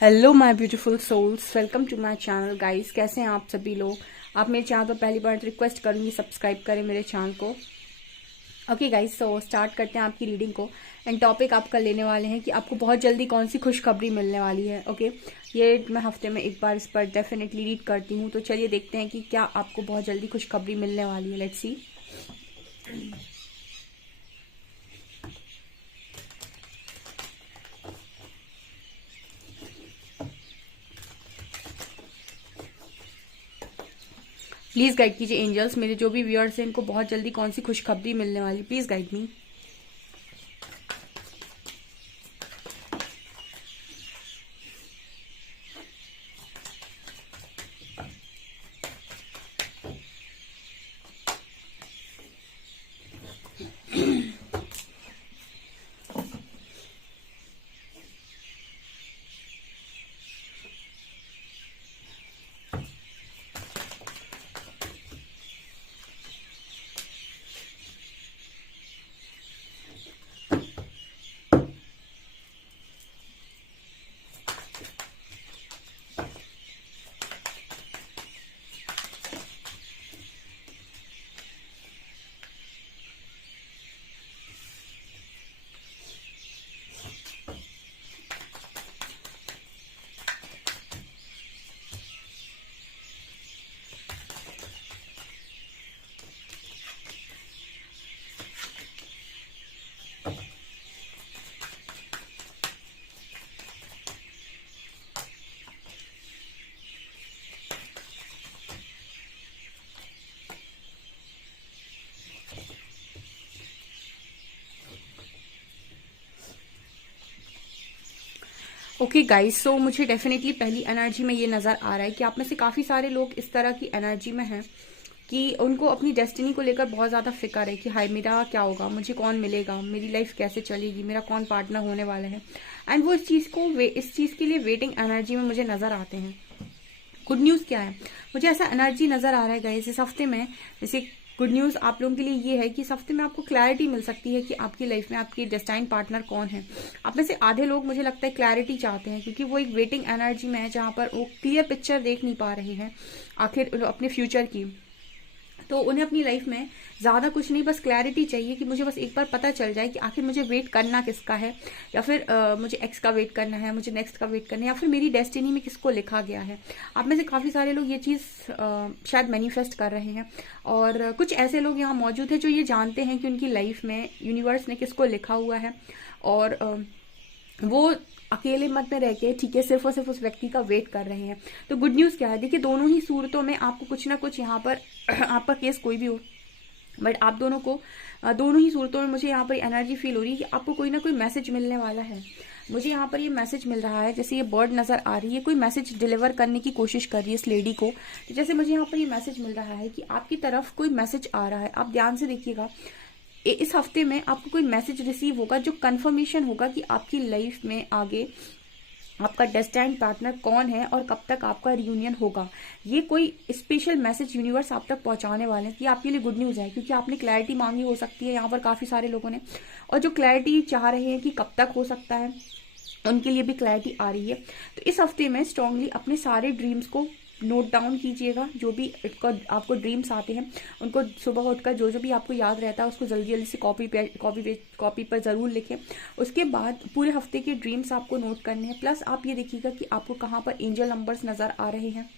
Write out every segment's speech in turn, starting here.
Hello my beautiful souls, welcome to my channel guys. कैसे हैं आप सभी लोग। आप मेरे चैनल पर पहली बार रिक्वेस्ट करूंगी सब्सक्राइब करें मेरे चैनल को। ओके गाइस, सो स्टार्ट करते हैं आपकी रीडिंग को। एंड टॉपिक आपका लेने वाले हैं कि आपको बहुत जल्दी कौन सी खुशखबरी मिलने वाली है। ओके, ये मैं हफ्ते में एक बार इस पर डेफिनेटली रीड करती हूँ। तो चलिए देखते हैं कि क्या आपको बहुत जल्दी खुशखबरी मिलने वाली है। Let's see. प्लीज गाइड कीजिए एंजल्स, मेरे जो भी व्यूअर्स हैं इनको बहुत जल्दी कौन सी खुशखबरी मिलने वाली, please guide me. Okay guys, so मुझे डेफिनेटली पहली एनर्जी में ये नज़र आ रहा है कि आप में से काफ़ी सारे लोग इस तरह की एनर्जी में हैं कि उनको अपनी डेस्टिनी को लेकर बहुत ज़्यादा फिक्र है कि हाय मेरा क्या होगा, मुझे कौन मिलेगा, मेरी लाइफ कैसे चलेगी, मेरा कौन पार्टनर होने वाला है। एंड वो इस चीज़ के लिए वेटिंग एनर्जी में मुझे नज़र आते हैं। गुड न्यूज़ क्या है, मुझे ऐसा एनर्जी नज़र आ रहा है गाइस इस हफ्ते में। जैसे गुड न्यूज़ आप लोगों के लिए ये है कि इस हफ्ते में आपको क्लैरिटी मिल सकती है कि आपकी लाइफ में आपकी डेस्टाइन पार्टनर कौन है। आप में से आधे लोग मुझे लगता है क्लैरिटी चाहते हैं, क्योंकि वो एक वेटिंग एनर्जी में है जहां पर वो क्लियर पिक्चर देख नहीं पा रहे हैं आखिर अपने फ्यूचर की। तो उन्हें अपनी लाइफ में ज़्यादा कुछ नहीं, बस क्लैरिटी चाहिए कि मुझे बस एक बार पता चल जाए कि आखिर मुझे वेट करना किसका है, या फिर मुझे एक्स का वेट करना है, मुझे नेक्स्ट का वेट करना है, या फिर मेरी डेस्टिनी में किसको लिखा गया है। आप में से काफ़ी सारे लोग ये चीज़ शायद मैनिफेस्ट कर रहे हैं, और कुछ ऐसे लोग यहाँ मौजूद हैं जो ये जानते हैं कि उनकी लाइफ में यूनिवर्स ने किसको लिखा हुआ है, और वो अकेले मत में रह के ठीक है सिर्फ और सिर्फ उस व्यक्ति का वेट कर रहे हैं। तो गुड न्यूज़ क्या है, देखिए दोनों ही सूरतों में आपको कुछ ना कुछ यहाँ पर आपका केस कोई भी हो, बट आप दोनों को दोनों ही सूरतों में मुझे यहाँ पर एनर्जी फील हो रही है कि आपको कोई ना कोई मैसेज मिलने वाला है। मुझे यहाँ पर ये मैसेज मिल रहा है, जैसे ये बर्ड नज़र आ रही है, कोई मैसेज डिलीवर करने की कोशिश कर रही है इस लेडी को। तो जैसे मुझे यहाँ पर ये मैसेज मिल रहा है कि आपकी तरफ कोई मैसेज आ रहा है। आप ध्यान से देखिएगा, इस हफ्ते में आपको कोई मैसेज रिसीव होगा जो कंफर्मेशन होगा कि आपकी लाइफ में आगे आपका डेस्टाइन्ड पार्टनर कौन है और कब तक आपका रियूनियन होगा। ये कोई स्पेशल मैसेज यूनिवर्स आप तक पहुंचाने वाले हैं। ये आपके लिए गुड न्यूज़ है, क्योंकि आपने क्लैरिटी मांगी हो सकती है यहाँ पर काफ़ी सारे लोगों ने, और जो क्लैरिटी चाह रहे हैं कि कब तक हो सकता है उनके लिए भी क्लैरिटी आ रही है। तो इस हफ्ते में स्ट्रांगली अपने सारे ड्रीम्स को नोट डाउन कीजिएगा। जो भी आपको ड्रीम्स आते हैं उनको सुबह उठकर जो जो भी आपको याद रहता है उसको जल्दी जल्दी से कॉपी पर ज़रूर लिखें। उसके बाद पूरे हफ्ते के ड्रीम्स आपको नोट करने हैं। प्लस आप ये देखिएगा कि आपको कहाँ पर एंजल नंबर्स नज़र आ रहे हैं।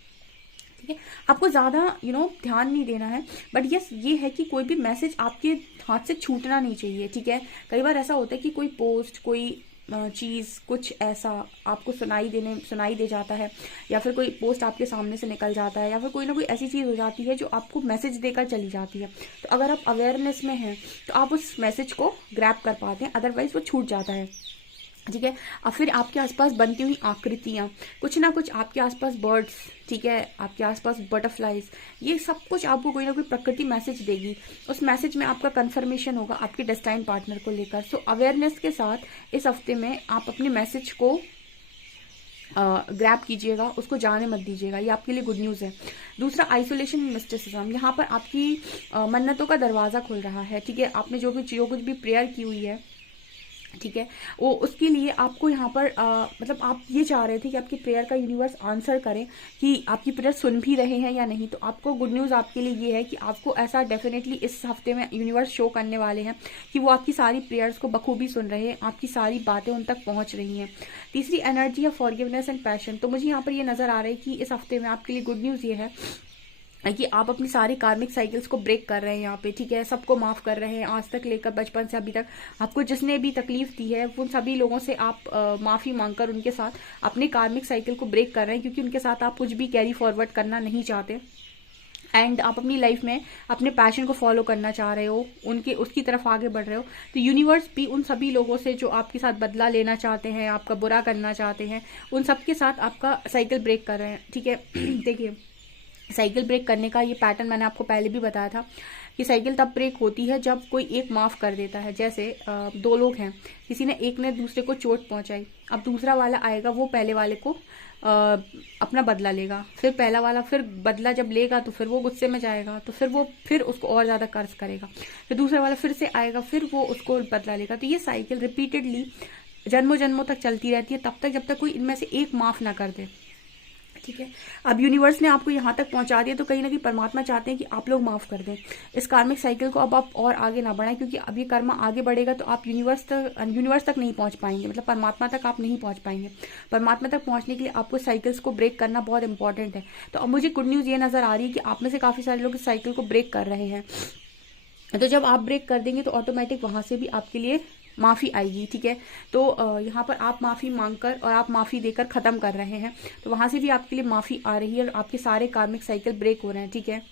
ठीक है, आपको ज़्यादा ध्यान नहीं देना है, बट यस ये है कि कोई भी मैसेज आपके हाथ से छूटना नहीं चाहिए। ठीक है, कई बार ऐसा होता है कि कोई पोस्ट, कोई चीज़, कुछ ऐसा आपको सुनाई दे जाता है, या फिर कोई पोस्ट आपके सामने से निकल जाता है, या फिर कोई ना कोई ऐसी चीज़ हो जाती है जो आपको मैसेज देकर चली जाती है। तो अगर आप अवेयरनेस में हैं तो आप उस मैसेज को ग्रैब कर पाते हैं, अदरवाइज वो छूट जाता है। ठीक है, अब फिर आपके आसपास बनती हुई आकृतियाँ, कुछ ना कुछ आपके आसपास बर्ड्स, ठीक है, आपके आसपास बटरफ्लाइज, ये सब कुछ आपको कोई ना कोई प्रकृति मैसेज देगी। उस मैसेज में आपका कंफर्मेशन होगा आपके डेस्टाइन पार्टनर को लेकर। सो अवेयरनेस के साथ इस हफ्ते में आप अपने मैसेज को ग्रैब कीजिएगा, उसको जाने मत दीजिएगा। ये आपके लिए गुड न्यूज़ है। दूसरा, आइसोलेशन मिस्टिसिज्म, यहाँ पर आपकी मन्नतों का दरवाज़ा खुल रहा है। ठीक है, आपने जो कुछ भी प्रेयर की हुई है ठीक है। वो उसके लिए आपको यहाँ पर मतलब आप ये चाह रहे थे कि आपकी प्रेयर का यूनिवर्स आंसर करें कि आपकी प्रेयर सुन भी रहे हैं या नहीं। तो आपको गुड न्यूज़ आपके लिए ये है कि आपको ऐसा डेफिनेटली इस हफ्ते में यूनिवर्स शो करने वाले हैं कि वो आपकी सारी प्रेयर्स को बखूबी सुन रहे हैं, आपकी सारी बातें उन तक पहुँच रही हैं। तीसरी एनर्जी है फॉरगिवनेस एंड पैशन। तो मुझे यहाँ पर ये नज़र आ रहा है कि इस हफ्ते में आपके लिए गुड न्यूज़ ये है कि आप अपनी सारी कार्मिक साइकिल्स को ब्रेक कर रहे हैं यहाँ पे, ठीक है। सबको माफ़ कर रहे हैं, आज तक लेकर बचपन से अभी तक आपको जिसने भी तकलीफ दी है उन सभी लोगों से आप माफ़ी मांगकर उनके साथ अपने कार्मिक साइकिल को ब्रेक कर रहे हैं, क्योंकि उनके साथ आप कुछ भी कैरी फॉरवर्ड करना नहीं चाहते। एंड आप अपनी लाइफ में अपने पैशन को फॉलो करना चाह रहे हो, उनके उसकी तरफ आगे बढ़ रहे हो। तो यूनिवर्स भी उन सभी लोगों से जो आपके साथ बदला लेना चाहते हैं, आपका बुरा करना चाहते हैं, उन सबके साथ आपका साइकिल ब्रेक कर रहे हैं, ठीक है। देखिए, साइकिल ब्रेक करने का ये पैटर्न मैंने आपको पहले भी बताया था कि साइकिल तब ब्रेक होती है जब कोई एक माफ़ कर देता है। जैसे दो लोग हैं, किसी ने एक ने दूसरे को चोट पहुंचाई, अब दूसरा वाला आएगा, वो पहले वाले को अपना बदला लेगा, फिर पहला वाला फिर बदला जब लेगा तो फिर वो गुस्से में जाएगा, तो फिर उसको और ज़्यादा कर्ज करेगा, फिर दूसरा वाला फिर से आएगा, फिर वो उसको बदला लेगा। तो ये साइकिल रिपीटेडली जन्मों जन्मों तक चलती रहती है, तब तक जब तक कोई इनमें से एक माफ़ ना कर दे, ठीक है। अब यूनिवर्स ने आपको यहाँ तक पहुँचा दिया, तो कहीं ना कहीं परमात्मा चाहते हैं कि आप लोग माफ़ कर दें इस कार्मिक साइकिल को। अब आप और आगे ना बढ़ाएं, क्योंकि अब ये कर्म आगे बढ़ेगा तो आप यूनिवर्स तक नहीं पहुँच पाएंगे, मतलब परमात्मा तक आप नहीं पहुँच पाएंगे। परमात्मा तक पहुँचने के लिए आपको साइकिल्स को ब्रेक करना बहुत इंपॉर्टेंट है। तो अब मुझे गुड न्यूज़ ये नज़र आ रही है कि आप में से काफ़ी सारे लोग इस साइकिल को ब्रेक कर रहे हैं। तो जब आप ब्रेक कर देंगे तो ऑटोमेटिक वहाँ से भी आपके लिए माफ़ी आएगी, ठीक है। तो यहाँ पर आप माफ़ी मांगकर और आप माफ़ी देकर ख़त्म कर रहे हैं, तो वहाँ से भी आपके लिए माफ़ी आ रही है और आपके सारे कार्मिक साइकिल ब्रेक हो रहे हैं, ठीक है।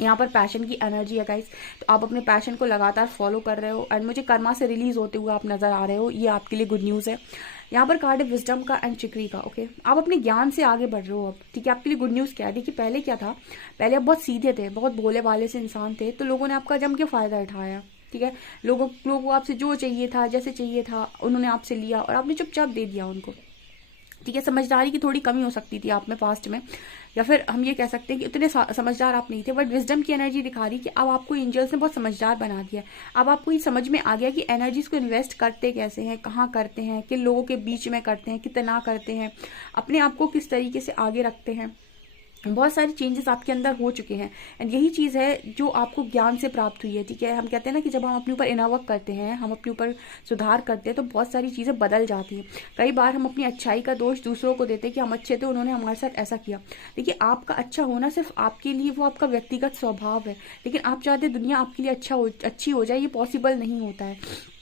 यहाँ पर पैशन की एनर्जी है गाइस, तो आप अपने पैशन को लगातार फॉलो कर रहे हो एंड मुझे कर्मा से रिलीज होते हुए आप नजर आ रहे हो, ये आपके लिए गुड न्यूज़ है। यहाँ पर कार्ड है विजडम का एंड चिकरी का, ओके। आप अपने ज्ञान से आगे बढ़ रहे हो अब, ठीक है। आपके लिए गुड न्यूज़ क्या है, देखिए पहले क्या था, पहले आप बहुत सीधे थे, बहुत भोले भाले से इंसान थे, तो लोगों ने आपका जम के फायदा उठाया, ठीक है। लोगों को आपसे जो चाहिए था, जैसे चाहिए था, उन्होंने आपसे लिया और आपने चुपचाप दे दिया उनको, ठीक है। समझदारी की थोड़ी कमी हो सकती थी आप में पास्ट में, या फिर हम ये कह सकते हैं कि उतने समझदार आप नहीं थे, बट विजडम की एनर्जी दिखा रही कि अब आपको एंजल्स ने बहुत समझदार बना दिया। अब आपको ये समझ में आ गया कि एनर्जीज को इन्वेस्ट करते कैसे हैं, कहाँ करते हैं, किन लोगों के बीच में करते हैं, कितना करते हैं, अपने आप को किस तरीके से आगे रखते हैं। बहुत सारी चेंजेस आपके अंदर हो चुके हैं एंड यही चीज़ है जो आपको ज्ञान से प्राप्त हुई है, ठीक है। हम कहते हैं ना कि जब हम अपने ऊपर इनावर्क करते हैं, हम अपने ऊपर सुधार करते हैं, तो बहुत सारी चीज़ें बदल जाती हैं। कई बार हम अपनी अच्छाई का दोष दूसरों को देते हैं कि हम अच्छे थे, उन्होंने हमारे साथ ऐसा किया। देखिए, आपका अच्छा होना सिर्फ आपके लिए, वो आपका व्यक्तिगत स्वभाव है, लेकिन आप चाहते दुनिया आपके लिए अच्छी हो जाए, ये पॉसिबल नहीं होता है,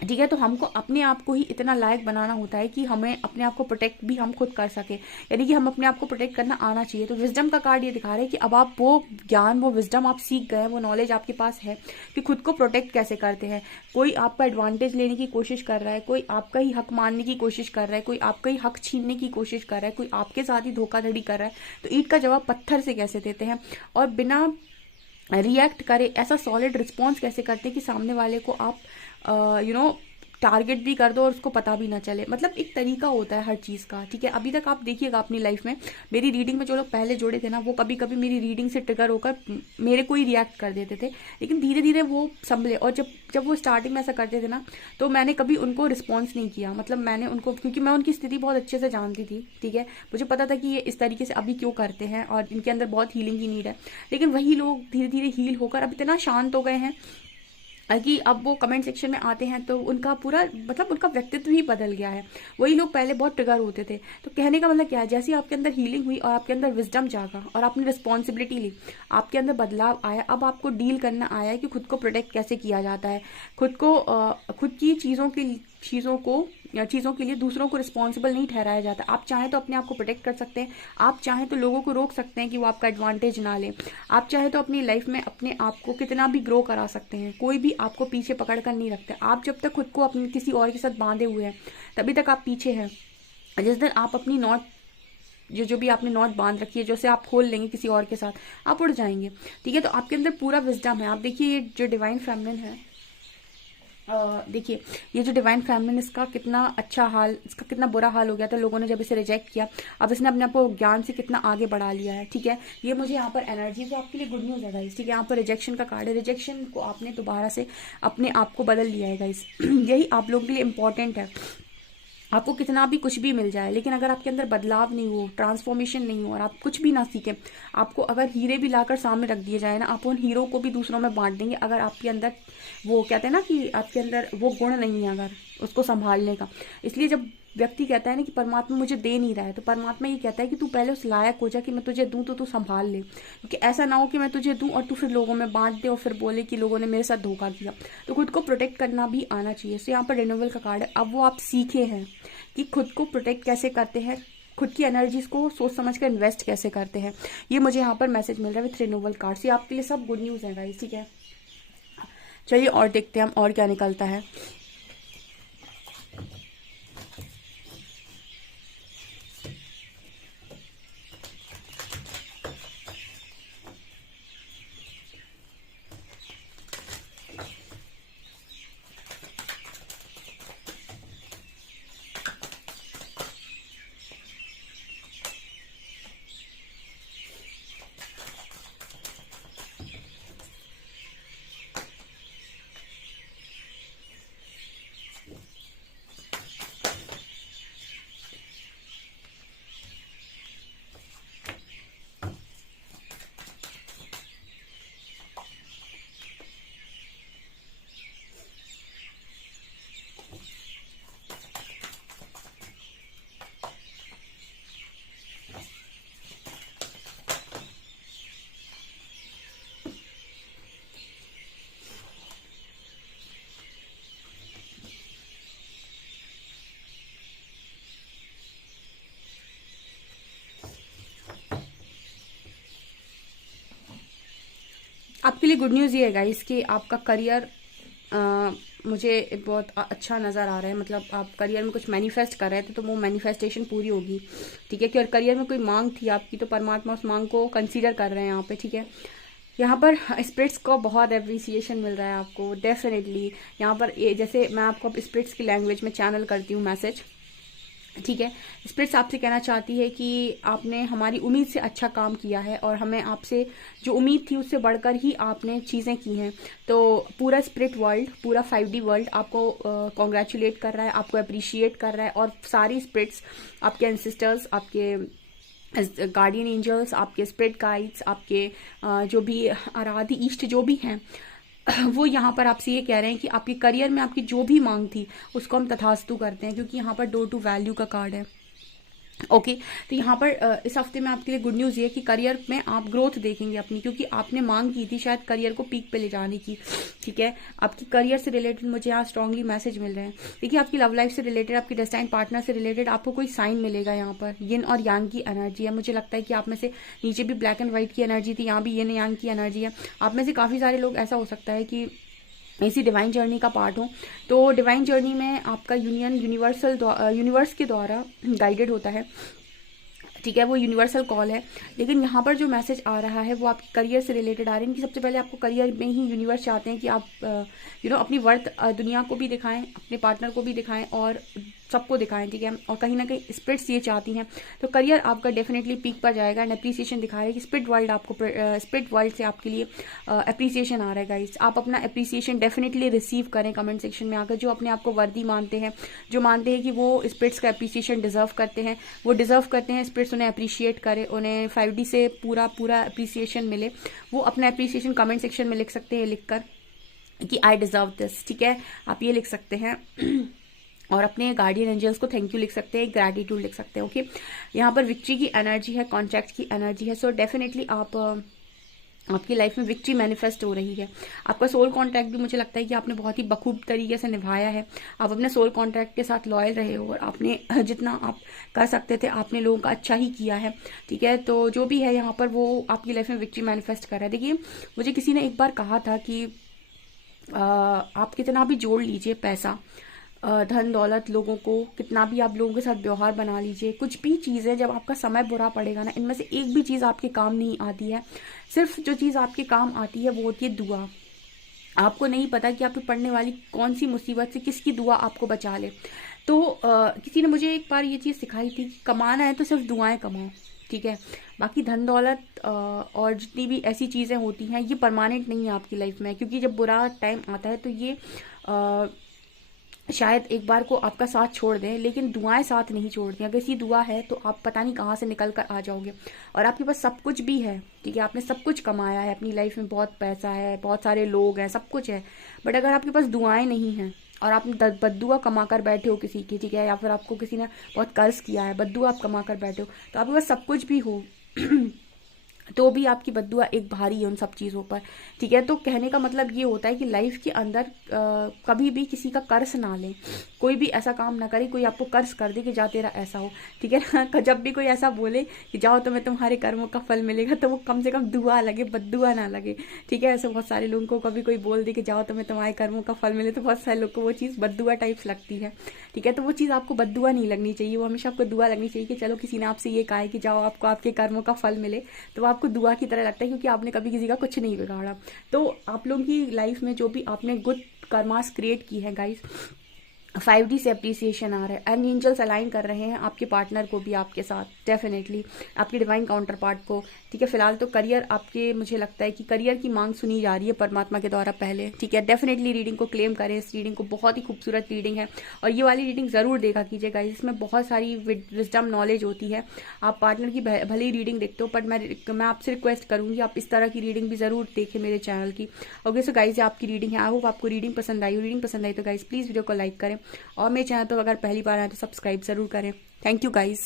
ठीक है। तो हमको अपने आप को ही इतना लायक बनाना होता है कि हमें अपने आप को प्रोटेक्ट भी हम खुद कर सके, यानी कि हम अपने आप को प्रोटेक्ट करना आना चाहिए। तो विजडम का कार्ड ये दिखा रहा है कि अब आप वो ज्ञान, वो विजडम आप सीख गए, वो नॉलेज आपके पास है कि खुद को प्रोटेक्ट कैसे करते हैं। कोई आपका एडवांटेज लेने की कोशिश कर रहा है, कोई आपका ही हक मानने की कोशिश कर रहा है, कोई आपका ही हक छीनने की कोशिश कर रहा है, कोई आपके साथ ही धोखाधड़ी कर रहा है, तो ईंट का जवाब पत्थर से कैसे देते हैं और बिना रिएक्ट करे ऐसा सॉलिड रिस्पॉन्स कैसे करते हैं कि सामने वाले को आप टारगेट भी कर दो और उसको पता भी ना चले। मतलब एक तरीका होता है हर चीज़ का, ठीक है। अभी तक आप देखिएगा अपनी लाइफ में, मेरी रीडिंग में जो लोग पहले जुड़े थे ना, वो कभी कभी मेरी रीडिंग से ट्रिगर होकर मेरे को ही रिएक्ट कर देते थे, लेकिन धीरे धीरे वो संभले। और जब वो स्टार्टिंग में ऐसा करते थे ना, तो मैंने कभी उनको रिस्पॉन्स नहीं किया, मतलब मैंने उनको, क्योंकि मैं उनकी स्थिति बहुत अच्छे से जानती थी, ठीक है। मुझे पता था कि ये इस तरीके से अभी क्यों करते हैं और इनके अंदर बहुत हीलिंग की नीड है। लेकिन वही लोग धीरे धीरे हील होकर अब इतना शांत हो गए हैं कि अब वो कमेंट सेक्शन में आते हैं तो उनका पूरा, मतलब उनका व्यक्तित्व ही बदल गया है। वही लोग पहले बहुत ट्रिगर होते थे। तो कहने का मतलब क्या है, जैसे आपके अंदर हीलिंग हुई और आपके अंदर विजडम जागा और आपने रिस्पॉन्सिबिलिटी ली, आपके अंदर बदलाव आया, अब आपको डील करना आया कि खुद को प्रोटेक्ट कैसे किया जाता है, खुद की चीज़ों के लिए दूसरों को रिस्पॉन्सिबल नहीं ठहराया जाता। आप चाहें तो अपने आप को प्रोटेक्ट कर सकते हैं, आप चाहें तो लोगों को रोक सकते हैं कि वो आपका एडवांटेज ना लें, आप चाहें तो अपनी लाइफ में अपने आप को कितना भी ग्रो करा सकते हैं। कोई भी आपको पीछे पकड़ कर नहीं रखते। आप जब तक खुद को अपने किसी और के साथ बांधे हुए हैं, तभी तक आप पीछे हैं। जिस दिन आप अपनी नॉट जो भी आपने नॉट बांध रखी है, जैसे आप खोल लेंगे किसी और के साथ, आप उड़ जाएंगे, ठीक है। तो आपके अंदर पूरा विजडम है। आप देखिए, ये जो डिवाइन फेमिनिन है, देखिए, ये जो डिवाइन फेमिनिन, इसका कितना अच्छा हाल, इसका कितना बुरा हाल हो गया था लोगों ने जब इसे रिजेक्ट किया। अब इसने अपने आप को ज्ञान से कितना आगे बढ़ा लिया है, ठीक है। ये मुझे यहाँ पर एनर्जी तो आपके लिए गुड न्यूज़ है गाइस, ठीक है। यहाँ पर रिजेक्शन का कार्ड है, रिजेक्शन को आपने दोबारा से अपने आप को बदल लिया है गाइस। यही आप लोगों के लिए इंपॉर्टेंट है। आपको कितना भी कुछ भी मिल जाए, लेकिन अगर आपके अंदर बदलाव नहीं हो, ट्रांसफॉर्मेशन नहीं हो, और आप कुछ भी ना सीखें, आपको अगर हीरे भी लाकर सामने रख दिए जाए ना, आप उन हीरो को भी दूसरों में बांट देंगे, अगर आपके अंदर वो कहते हैं ना कि आपके अंदर वो गुण नहीं है अगर उसको संभालने का। इसलिए जब व्यक्ति कहता है ना कि परमात्मा मुझे दे नहीं रहा है, तो परमात्मा ये कहता है कि तू पहले उस लायक हो जा कि मैं तुझे दूं, तो तू संभाल ले, क्योंकि ऐसा ना हो कि मैं तुझे दूं और तू फिर लोगों में बांट दे और फिर बोले कि लोगों ने मेरे साथ धोखा किया। तो खुद को प्रोटेक्ट करना भी आना चाहिए। तो यहाँ पर रिन्यूअल का कार्ड है। अब वो आप सीखे हैं कि खुद को प्रोटेक्ट कैसे करते हैं, खुद की एनर्जीज को सोच समझ कर इन्वेस्ट कैसे करते हैं। ये मुझे यहाँ पर मैसेज मिल रहा है विथ रिन्यूअल कार्ड। ये आपके लिए सब गुड न्यूज़ है गाइस, ठीक है। चलिए और देखते हैं हम और क्या निकलता है। आपके लिए गुड न्यूज़ ये है गाइस कि आपका करियर मुझे बहुत अच्छा नज़र आ रहा है। मतलब आप करियर में कुछ मैनिफेस्ट कर रहे थे तो वो मैनिफेस्टेशन पूरी होगी, ठीक है। कि और करियर में कोई मांग थी आपकी, तो परमात्मा उस मांग को कंसीडर कर रहे हैं यहाँ पे, ठीक है। यहाँ पर स्पिरिट्स को बहुत एप्रिसिएशन मिल रहा है आपको डेफिनेटली। यहाँ पर ये जैसे मैं आपको स्पिरिट्स की लैंग्वेज में चैनल करती हूँ मैसेज, ठीक है। स्पिरिट्स आपसे कहना चाहती है कि आपने हमारी उम्मीद से अच्छा काम किया है और हमें आपसे जो उम्मीद थी उससे बढ़कर ही आपने चीज़ें की हैं। तो पूरा स्पिरिट वर्ल्ड, पूरा 5D वर्ल्ड आपको कॉन्ग्रेचुलेट कर रहा है, आपको अप्रिशिएट कर रहा है। और सारी स्पिरिट्स, आपके एंसेस्टर्स, आपके गार्डियन एंजल्स, आपके स्पिरिट गाइड्स, आपके जो भी आराध्य इष्ट जो भी हैं, वो यहाँ पर आपसे ये कह रहे हैं कि आपके करियर में आपकी जो भी मांग थी उसको हम तथास्तु करते हैं, क्योंकि यहाँ पर डोर टू वैल्यू का कार्ड है। ओके तो यहाँ पर इस हफ्ते में आपके लिए गुड न्यूज़ ये है कि करियर में आप ग्रोथ देखेंगे अपनी, क्योंकि आपने मांग की थी शायद करियर को पीक पे ले जाने की, ठीक है। आपकी करियर से रिलेटेड मुझे यहाँ स्ट्रांगली मैसेज मिल रहे हैं। देखिए आपकी लव लाइफ से रिलेटेड, आपकी डेस्टाइन पार्टनर से रिलेटेड आपको कोई साइन मिलेगा। यहाँ पर यिन और यांग की एनर्जी है। मुझे लगता है कि आप में से नीचे भी ब्लैक एंड व्हाइट की एनर्जी थी, यहाँ भी यिन यांग की एनर्जी है। आप में से काफ़ी सारे लोग ऐसा हो सकता है कि इसी डिवाइन जर्नी का पार्ट हो। तो डिवाइन जर्नी में आपका यूनियन यूनिवर्स के द्वारा गाइडेड होता है, ठीक है। वो यूनिवर्सल कॉल है। लेकिन यहाँ पर जो मैसेज आ रहा है वो आपके करियर से रिलेटेड आ रहे हैं कि सबसे पहले आपको करियर में ही यूनिवर्स चाहते हैं कि आप अपनी वर्थ दुनिया को भी दिखाएं, अपने पार्टनर को भी दिखाएं और सबको दिखाएं, ठीक है। और कहीं ना कहीं स्पिरिट्स ये चाहती हैं। तो करियर आपका डेफिनेटली पीक पर जाएगा एंड अप्रिसिएशन दिखा रहा है कि स्पिरिट वर्ल्ड से आपके लिए अप्रिसिएशन आ रहा है गाइस। आप अपना अप्रिसिएशन डेफिनेटली रिसीव करें कमेंट सेक्शन में आकर। जो अपने आप को वर्दी मानते हैं, जो मानते हैं कि वो स्पिरिट्स का अप्रिसिएशन डिजर्व करते हैं, वो डिजर्व करते हैं स्पिरिट्स उन्हें अप्रिशिएट करे, उन्हें 5D से पूरा अप्रिसिएशन मिले। वो अपना अप्रिसिएशन कमेंट सेक्शन में लिख सकते हैं, लिखकर कि आई डिजर्व दिस, ठीक है। आप ये लिख सकते हैं और अपने गार्डियन एंजल्स को थैंक यू लिख सकते हैं, ग्रैटिट्यूड लिख सकते हैं, ओके। यहाँ पर विक्ट्री की एनर्जी है, कॉन्ट्रैक्ट की एनर्जी है। सो डेफिनेटली आपकी लाइफ में विक्ट्री मैनिफेस्ट हो रही है। आपका सोल कॉन्ट्रैक्ट भी मुझे लगता है कि आपने बहुत ही बखूब तरीके से निभाया है। आप अपने सोल कॉन्ट्रैक्ट के साथ लॉयल रहे हो और आपने जितना आप कर सकते थे आपने लोगों का अच्छा ही किया है, ठीक है। तो जो भी है यहाँ पर वो आपकी लाइफ में विक्ट्री मैनिफेस्ट कर रहा है। देखिए मुझे किसी ने एक बार कहा था कि आप कितना भी जोड़ लीजिए पैसा, धन दौलत, लोगों को कितना भी आप लोगों के साथ व्यवहार बना लीजिए, कुछ भी चीज़ें जब आपका समय बुरा पड़ेगा ना, इनमें से एक भी चीज़ आपके काम नहीं आती है। सिर्फ जो चीज़ आपके काम आती है वो होती है दुआ। आपको नहीं पता कि आपकी पड़ने वाली कौन सी मुसीबत से किसकी दुआ आपको बचा ले। तो किसी ने मुझे एक बार ये चीज़ सिखाई थी कि कमाना है तो सिर्फ दुआएं कमाओ, ठीक है। बाकी धन दौलत और जितनी भी ऐसी चीज़ें होती हैं ये परमानेंट नहीं है आपकी लाइफ में, क्योंकि जब बुरा टाइम आता है तो ये शायद एक बार को आपका साथ छोड़ दें, लेकिन दुआएं साथ नहीं छोड़ती। अगर ऐसी दुआ है तो आप पता नहीं कहाँ से निकल कर आ जाओगे। और आपके पास सब कुछ भी है, ठीक है, आपने सब कुछ कमाया है अपनी लाइफ में, बहुत पैसा है, बहुत सारे लोग हैं, सब कुछ है, बट अगर आपके पास दुआएं नहीं हैं और आप बद्दुआ कमा कर बैठे हो किसी की, ठीक है, या फिर आपको किसी ने बहुत कर्ज किया है, बद्दुआ आप कमा कर बैठे हो, तो आपके पास सब कुछ भी हो तो भी आपकी बद्दुआ एक भारी है उन सब चीज़ों पर, ठीक है। तो कहने का मतलब ये होता है कि लाइफ के अंदर कभी भी किसी का कर्ज ना लें, कोई भी ऐसा काम ना करे कोई आपको कर्ज कर दे कि जा तेरा ऐसा हो, ठीक है ना। जब भी कोई ऐसा बोले कि जाओ तुम्हें तुम्हारे कर्मों का फल मिलेगा, तो वो कम से कम दुआ लगे, बद्दुआ ना लगे, ठीक है। ऐसे बहुत सारे लोगों को कभी कोई बोल दे कि जाओ तुम्हें तुम्हारे कर्मों का फल मिले, तो बहुत सारे लोग को वो चीज़ बद्दुआ टाइप्स लगती है, ठीक है। तो वो चीज़ आपको बद्दुआ नहीं लगनी चाहिए, वो हमेशा आपको दुआ लगनी चाहिए कि चलो किसी ने आपसे ये कहा है कि जाओ आपको आपके कर्मों का फल मिले, तो वो आपको दुआ की तरह लगता है, क्योंकि आपने कभी किसी का कुछ नहीं बिगाड़ा। तो आप लोगों की लाइफ में जो भी आपने गुड कर्मास क्रिएट की है गाइस, 5D से अप्रिसिएशन आ रहा है, एंड एंजल्स अलाइन कर रहे हैं आपके पार्टनर को भी आपके साथ, डेफिनेटली आपके डिवाइन काउंटर पार्ट को, ठीक है। फिलहाल तो करियर आपके, मुझे लगता है कि करियर की मांग सुनी जा रही है परमात्मा के द्वारा पहले, ठीक है। डेफिनेटली रीडिंग को क्लेम करें, इस रीडिंग को, बहुत ही खूबसूरत रीडिंग है, और ये वाली रीडिंग ज़रूर देखा कीजिएगा, इसमें बहुत सारी विजडम नॉलेज होती है। आप पार्टनर की भले ही रीडिंग देखते हो, बट मैं आपसे रिक्वेस्ट करूँगी आप इस तरह की रीडिंग भी ज़रूर देखें मेरे चैनल की। ओके, सो गाइज आपकी रीडिंग है, आई होप आपको रीडिंग पसंद आई। रीडिंग पसंद आई तो गाइज प्लीज़ वीडियो को लाइक करें, और मेरे चैनल पर अगर पहली बार आए तो सब्सक्राइब ज़रूर करें। Thank you guys.